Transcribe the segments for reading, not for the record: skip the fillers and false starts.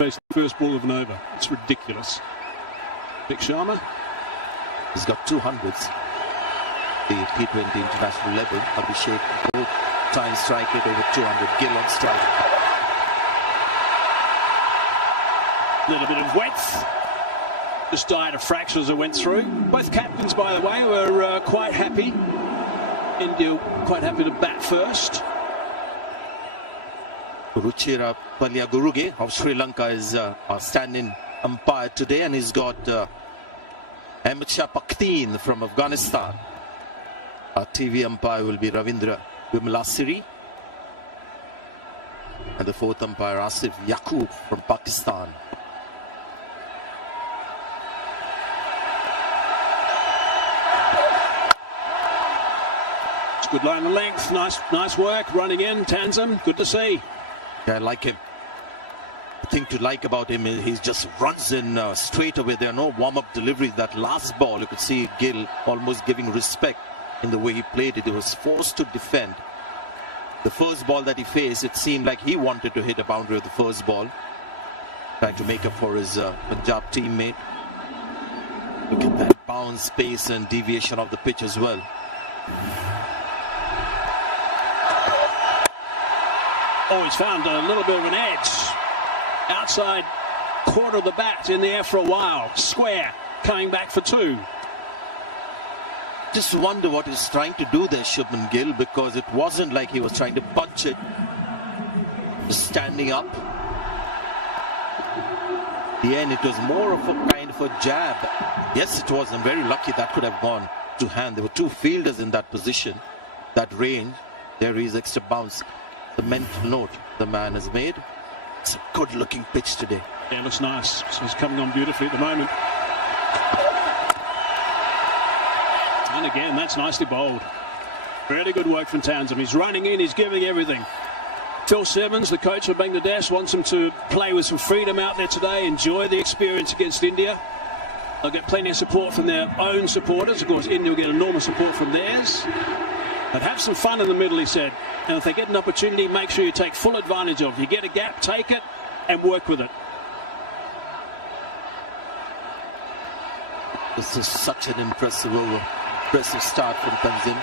First ball of an over. It's ridiculous. Vic Sharma. He's got 200s. The T20 international level. Abhishek both times strike it over 200. Gill on strike. A little bit of width. Just died a fraction as it went through. Both captains, by the way, were quite happy. India quite happy to bat first. Ruchira Palyaguruge of Sri Lanka is our stand-in umpire today, and he's got Ahmed Shah Pakteen from Afghanistan. Our TV umpire will be Ravindra Vimalasiri, and the fourth umpire Asif Yaqub from Pakistan. It's good line of length, nice work, running in, Tanzim, good to see. Yeah, I like him. The thing to like about him is he just runs in straight away. There are no warm-up deliveries. That last ball, you could see Gill almost giving respect in the way he played it. He was forced to defend. The first ball that he faced, it seemed like he wanted to hit a boundary with the first ball, trying to make up for his Punjab teammate. Look at that bounce, pace and deviation of the pitch as well. Oh, he's found a little bit of an edge. Outside quarter of the bat in the air for a while. Square, coming back for two. Just wonder what he's trying to do there, Shubman Gill, because it wasn't like he was trying to punch it. Just standing up. The end, it was more of a kind of a jab. Yes, it was, and very lucky that could have gone to hand. There were two fielders in that position, that range. There is extra bounce. The mental note the man has made. It's a good looking pitch today. Yeah, it looks nice. So he's coming on beautifully at the moment. And again, that's nicely bowled. Really good work from Tanzim. He's running in, he's giving everything. Phil Simmons, the coach of Bangladesh, wants him to play with some freedom out there today, enjoy the experience against India. They'll get plenty of support from their own supporters. Of course, India will get enormous support from theirs. But have some fun in the middle, he said. And if they get an opportunity, make sure you take full advantage of it. You get a gap, take it, and work with it. This is such an impressive over. Impressive start from Tanzim.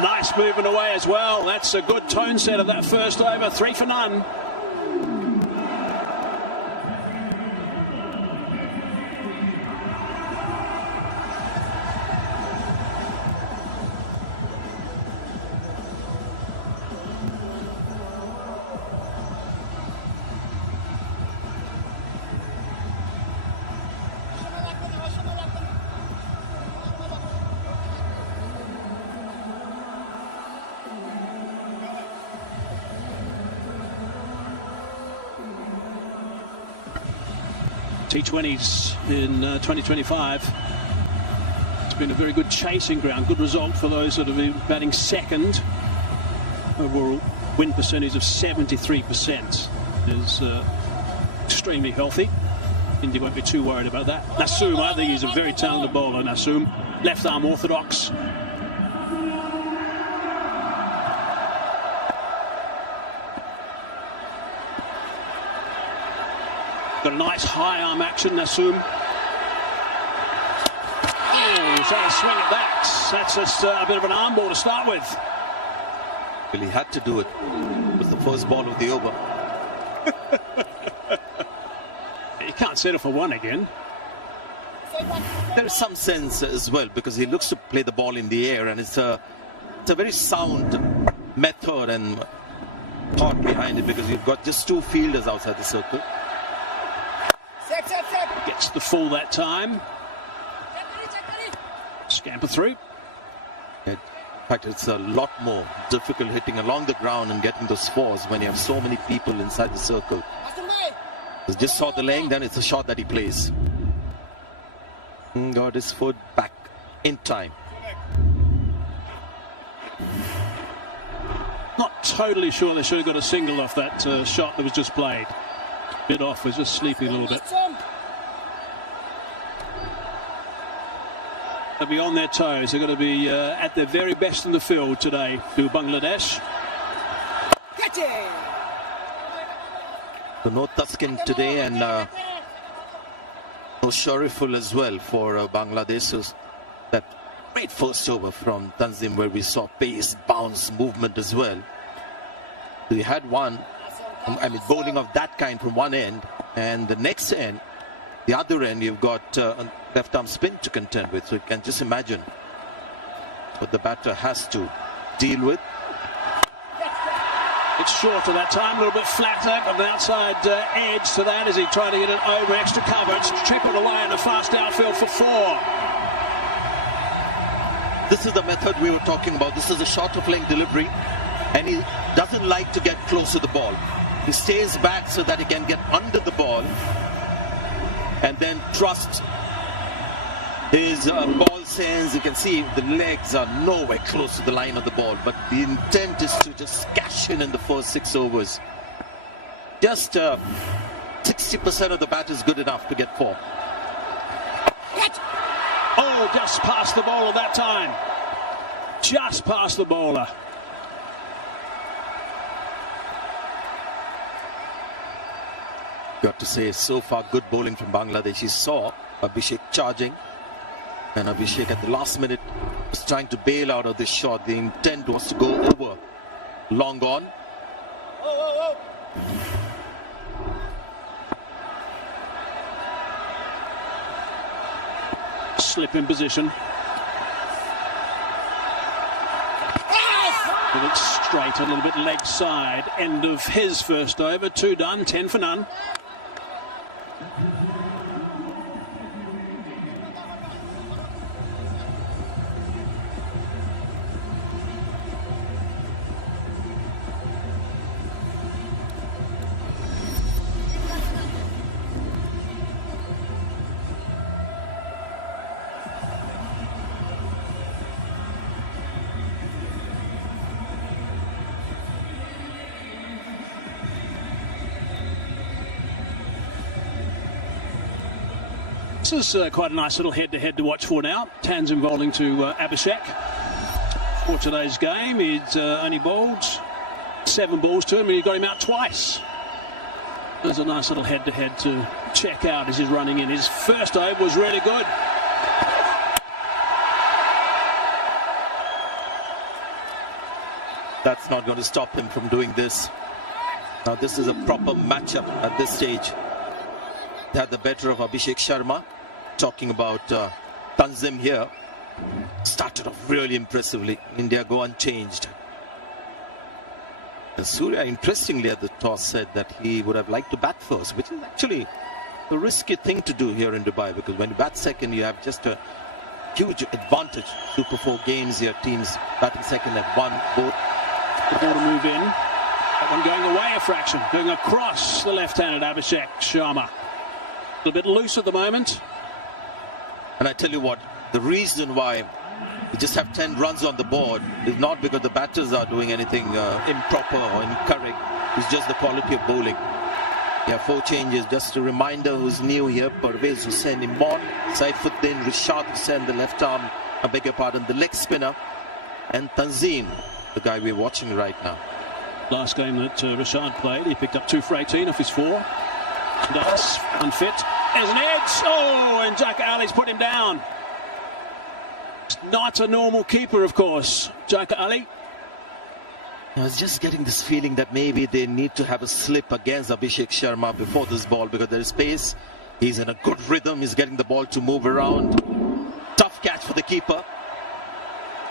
Nice moving away as well. That's a good tone set of that first over. 3 for none. T20s in 2025. It's been a very good chasing ground. Good result for those that have been batting second. Overall win percentage of 73% is extremely healthy. India won't be too worried about that. Nasoom, I think he's a very talented bowler. Nasoom, left arm orthodox. Got a nice high arm action, Nasoom. Oh, he's trying to swing at that. That's just a bit of an arm ball to start with. Well, he had to do it. It was the first ball of the over. You can't settle for one again. There is some sense as well, because he looks to play the ball in the air, and it's a very sound method and thought behind it, because you've got just two fielders outside the circle. Gets the full that time. Scamper through. In fact, it's a lot more difficult hitting along the ground and getting those fours when you have so many people inside the circle. He just saw the leg, then it's a shot that he plays. Got his foot back in time. Not totally sure they should have got a single off that shot that was just played. Bit off, was just sleepy a little bit. They'll be on their toes. They're going to be at their very best in the field today to Bangladesh. So no Taskin today, and no Shariful as well for Bangladesh. That great first over from Tanzim, where we saw pace, bounce, movement as well. We had one, bowling of that kind from one end, and the next end, the other end, you've got a left arm spin to contend with. So you can just imagine what the batter has to deal with. It's short to that time, a little bit flatter on the outside edge to that as he tried to get it over extra cover. It's trickled away in a fast outfield for 4. This is the method we were talking about. This is a short of length delivery, and he doesn't like to get close to the ball. He stays back so that he can get under the ball and then trust his ball sense. You can see the legs are nowhere close to the line of the ball, but the intent is to just cash in the first 6 overs. Just 60% of the bat is good enough to get 4. Oh, just past the bowler that time. Just past the bowler. Got to say, so far good bowling from Bangladesh. He saw Abhishek charging, and Abhishek at the last minute was trying to bail out of this shot. The intent was to go over. Long on. Slip in position. With it straight, a little bit leg side. End of his first over. 2 done, 10 for none. This is quite a nice little head-to-head to watch for now. Tanzim bowling to Abhishek. For today's game, he's only bowled 7 balls to him, and he got him out twice. There's a nice little head-to-head to check out as he's running in. His first over was really good. That's not going to stop him from doing this. Now this is a proper matchup at this stage. They had the better of Abhishek Sharma. Talking about Tanzim here. Started off really impressively. India go unchanged. And Surya, interestingly, at the toss said that he would have liked to bat first, which is actually a risky thing to do here in Dubai, because when you bat second, you have just a huge advantage. Super 4 games, your teams batting second at 1 both. The ball to move in. That one going away a fraction, going across the left-handed Abhishek Sharma. A little bit loose at the moment. And I tell you what, the reason why we just have 10 runs on the board is not because the batters are doing anything improper or incorrect. It's just the quality of bowling. We have 4 changes. Just a reminder who's new here. Parvez Hussain Imran, Saifuddin, Rishad Hussain, the left arm, I beg your pardon, the leg spinner, and Tanzim, the guy we're watching right now. Last game that Rashad played, he picked up 2 for 18 off his 4. That's unfit. There's an edge. Oh, and Jaka Ali's put him down. It's not a normal keeper, of course. Jaka Ali. I was just getting this feeling that maybe they need to have a slip against Abhishek Sharma before this ball, because there is pace. He's in a good rhythm. He's getting the ball to move around. Tough catch for the keeper.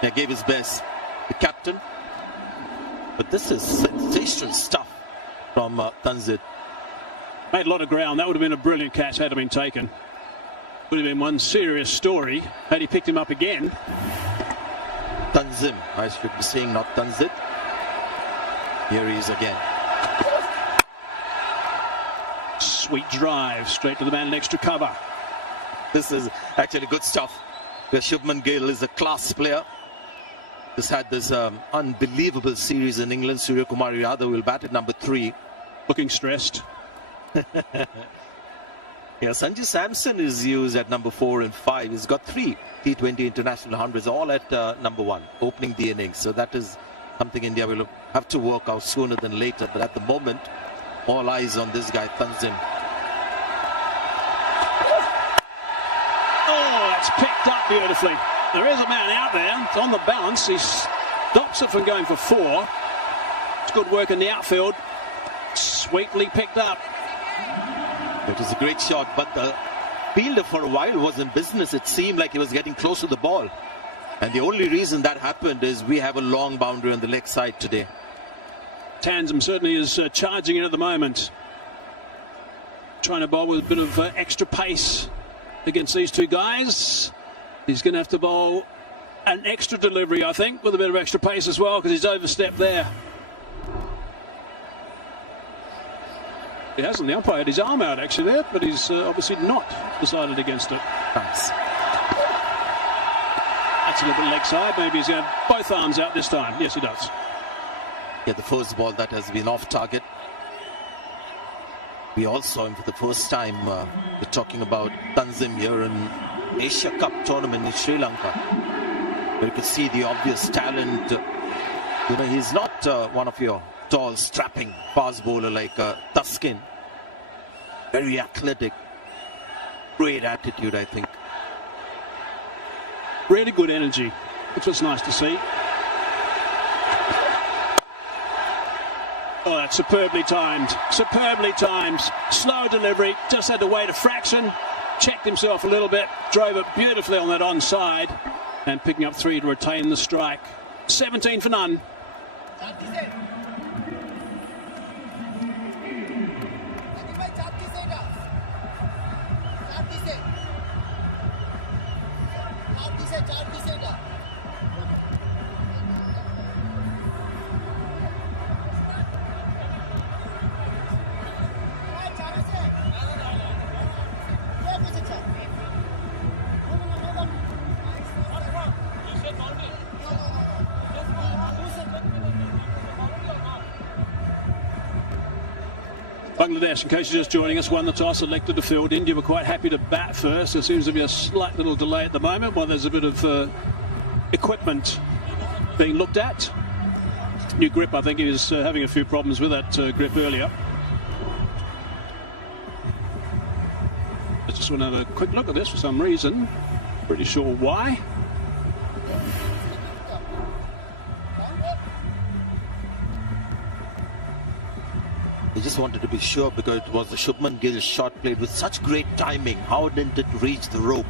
He gave his best. The captain. But this is sensational stuff from Tanzim. Made a lot of ground. That would have been a brilliant catch had it been taken. Would have been one serious story had he picked him up again. Tanzim, I should be saying, not Tanzit. Here he is again. Sweet drive straight to the man next to cover. This is actually good stuff. Shubman Gill is a class player. This had this unbelievable series in England. Surya Kumar Yadav will bat at number 3. Looking stressed. Yeah, Sanju Samson is used at number 4 and 5. He's got 3 T20 international hundreds, all at number 1, opening the innings. So that is Something India will have to work out sooner than later. But at the moment, all eyes on this guy, Tanzim. Oh, that's picked up beautifully. There is a man out there. It's on the balance. He stops it from going for 4. It's good work in the outfield. Sweetly picked up. It was a great shot, but the fielder for a while was in business. It seemed like he was getting close to the ball. And the only reason that happened is we have a long boundary on the leg side today. Tanzim certainly is charging it at the moment. Trying to bowl with a bit of extra pace against these two guys. He's going to have to bowl an extra delivery, I think, with a bit of extra pace as well, because he's overstepped there. He hasn't. The umpire had his arm out actually there, but he's obviously not decided against it. Nice. That's a little bit leg side. Maybe he's got both arms out this time. Yes, he does. Yeah, the first ball that has been off target. We all saw him for the first time. We're talking about Tanzim here in Asia Cup tournament in Sri Lanka, where you could see the obvious talent. You know, he's not one of your tall, strapping fast bowler like Tuskin. Very athletic, great attitude, I think. Really good energy, which was nice to see. Oh, that's superbly timed. Superbly timed. Slow delivery. Just had to wait a fraction. Checked himself a little bit. Drove it beautifully on that onside. And picking up 3 to retain the strike. 17 for none. Bangladesh, in case you're just joining us, won the toss, elected to field. India were quite happy to bat first. There seems to be a slight little delay at the moment while there's a bit of equipment being looked at. New grip, I think he was having a few problems with that grip earlier. I just want to have a quick look at this for some reason. Pretty sure why. They just wanted to be sure because it was the Shubman Gill shot played with such great timing. How didn't it reach the rope?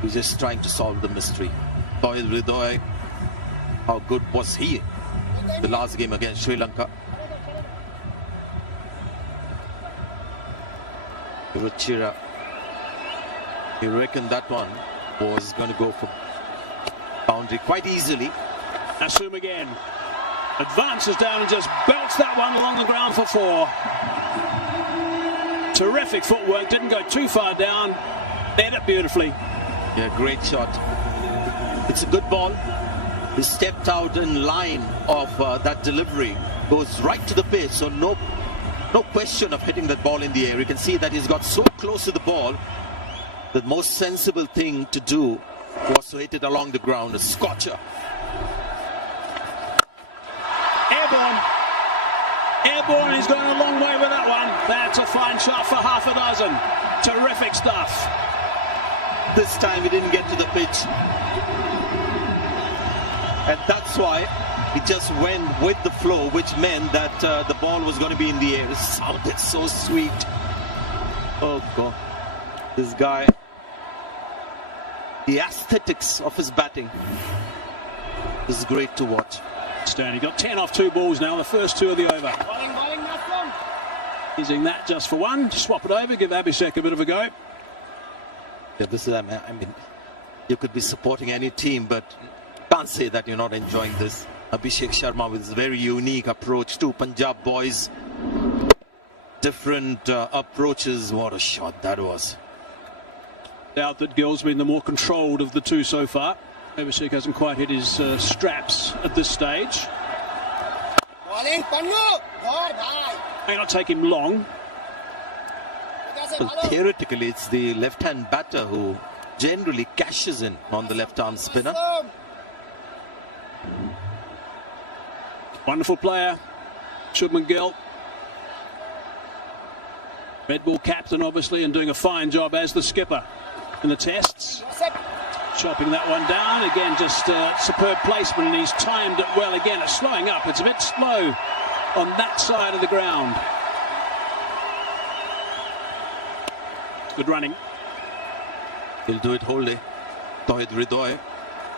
He was just trying to solve the mystery. Doyle Ridoy, how good was he the last game against Sri Lanka? Ruchira, he reckoned that one was going to go for boundary quite easily. Assume again. Advances down and just belts that one along the ground for 4. Terrific footwork, didn't go too far down, hit it beautifully. Yeah, great shot. It's a good ball. He stepped out in line of that delivery, goes right to the pitch, so no question of hitting that ball in the air. You can see that he's got so close to the ball. The most sensible thing to do was to hit it along the ground, a scorcher. Airborne, he's going a long way with that one. That's a fine shot for half a dozen. Terrific stuff. This time he didn't get to the pitch. And that's why he just went with the flow, which meant that the ball was going to be in the air. It sounded so sweet. Oh, God. This guy, the aesthetics of his batting is great to watch. He got 10 off 2 balls now, the first 2 of the over. Using that just for 1, swap it over, give Abhishek a bit of a go. Yeah, this is, I mean, you could be supporting any team, but can't say that you're not enjoying this. Abhishek Sharma with his very unique approach to Punjab boys. Different approaches. What a shot that was. Doubt that Gill's been the more controlled of the 2 so far. Abhishek hasn't quite hit his straps at this stage. May not take him long. Well, theoretically, it's the left-hand batter who generally cashes in on the left-arm spinner. Wonderful player, Shubman Gill. Red Bull captain, obviously, and doing a fine job as the skipper in the tests. Chopping that one down. Again, just superb placement, and he's timed it well. Again, it's slowing up. It's a bit slow on that side of the ground. Good running. He'll do it wholly. Tauhid Hridoy,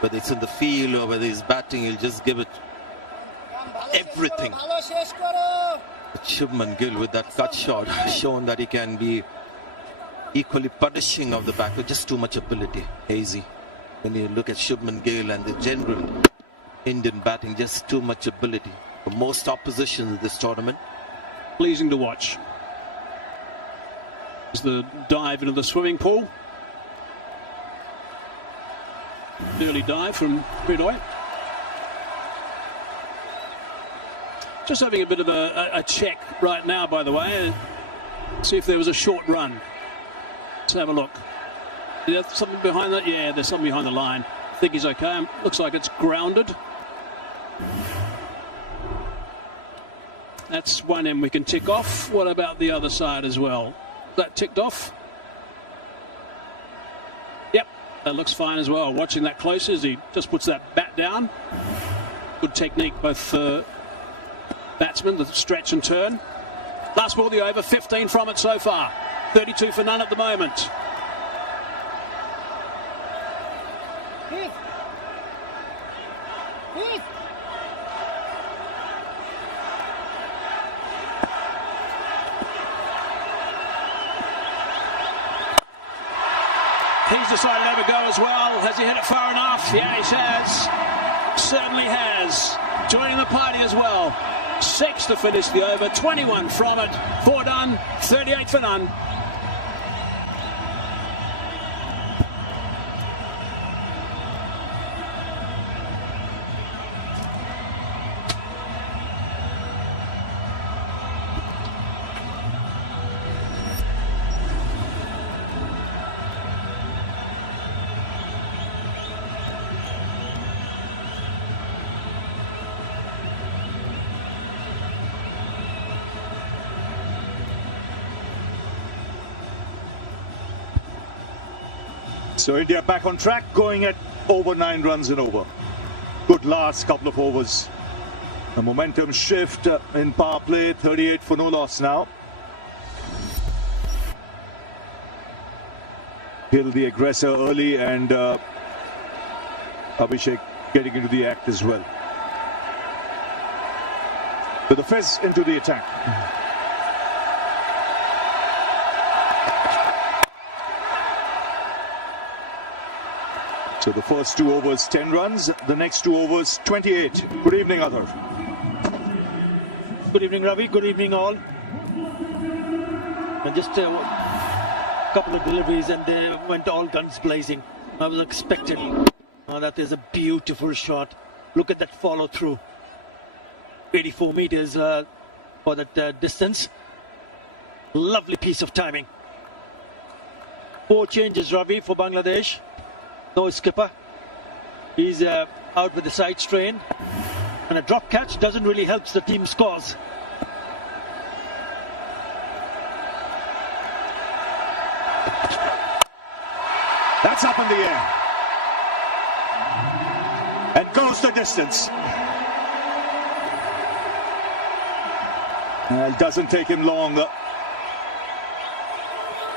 whether it's in the field or whether he's batting, he'll just give it everything. But Shubman Gill with that cut shot shown that he can be equally punishing of the back with just too much ability. Hazy. When you look at Shubman Gill and the general Indian batting, just too much ability for most oppositions in this tournament. Pleasing to watch. There's the dive into the swimming pool. Early dive from Hridoy. Just having a bit of a check right now, by the way. See if there was a short run. Let's have a look. Is there something behind that? Yeah, there's something behind the line. I think he's okay. Looks like it's grounded. That's one end we can tick off. What about the other side as well? That ticked off? Yep, that looks fine as well. Watching that close as he just puts that bat down. Good technique, both batsmen, the stretch and turn. Last ball, the over, 15 from it so far. 32 for none at the moment. He's decided to have a go as well. Has he hit it far enough? Yeah, he has. Certainly has. Joining the party as well. 6 to finish the over. 21 from it. 4 done. 38 for none. So India back on track, going at over 9 runs and over. Good last couple of overs. A momentum shift in power play, 38 for no loss now. Gill the aggressor early, and Abhishek getting into the act as well. With the fizz into the attack. So the first 2 overs 10 runs, the next 2 overs 28. Good evening, Adhar. Good evening, Ravi. Good evening, all. And just a couple of deliveries and they went all guns blazing. I was expecting that is a beautiful shot. Look at that follow through. 84 meters for that distance. Lovely piece of timing. 4 changes, Ravi, for Bangladesh. No skipper. He's out with the side strain. And a drop catch doesn't really help the team scores. That's up in the air. And goes the distance. It doesn't take him long.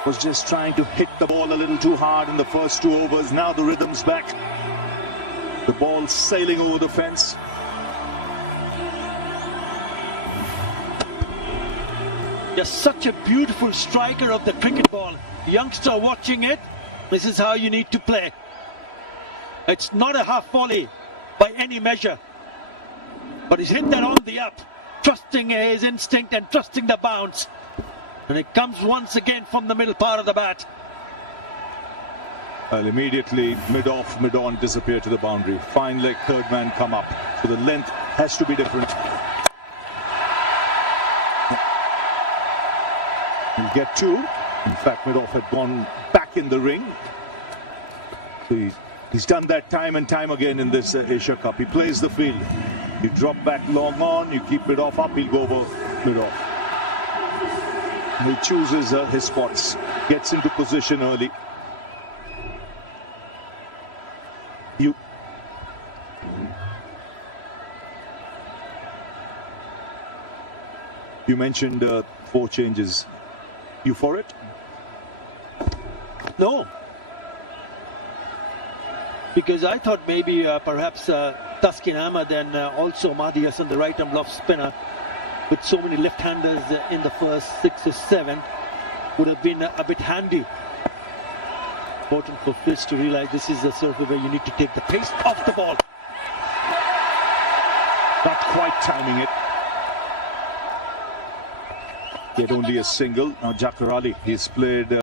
Was just trying to hit the ball a little too hard in the first 2 overs. Now the rhythm's back. The ball sailing over the fence. Just such a beautiful striker of the cricket ball. Youngster watching it, this is how you need to play. It's not a half volley by any measure. But he's hit that on the up, trusting his instinct and trusting the bounce. And it comes once again from the middle part of the bat. Well, immediately mid-off, mid-on disappear to the boundary. Fine leg, third man come up. So the length has to be different. He'll get 2. In fact, mid-off had gone back in the ring. So he's done that time and time again in this Asia Cup. He plays the field. You drop back long on, you keep it off up, he'll go over mid off. He chooses his spots, gets into position early. You mentioned 4 changes. You for it? No. Because I thought maybe perhaps Taskin Ahmed and also Mahdi Hassan, the right arm off spinner, with so many left-handers in the first 6 or 7, would have been a bit handy. Important for Fitz to realize this is a surface where you need to take the pace off the ball. Not quite timing it. Get only a single. Now Jaffer Ali, he's played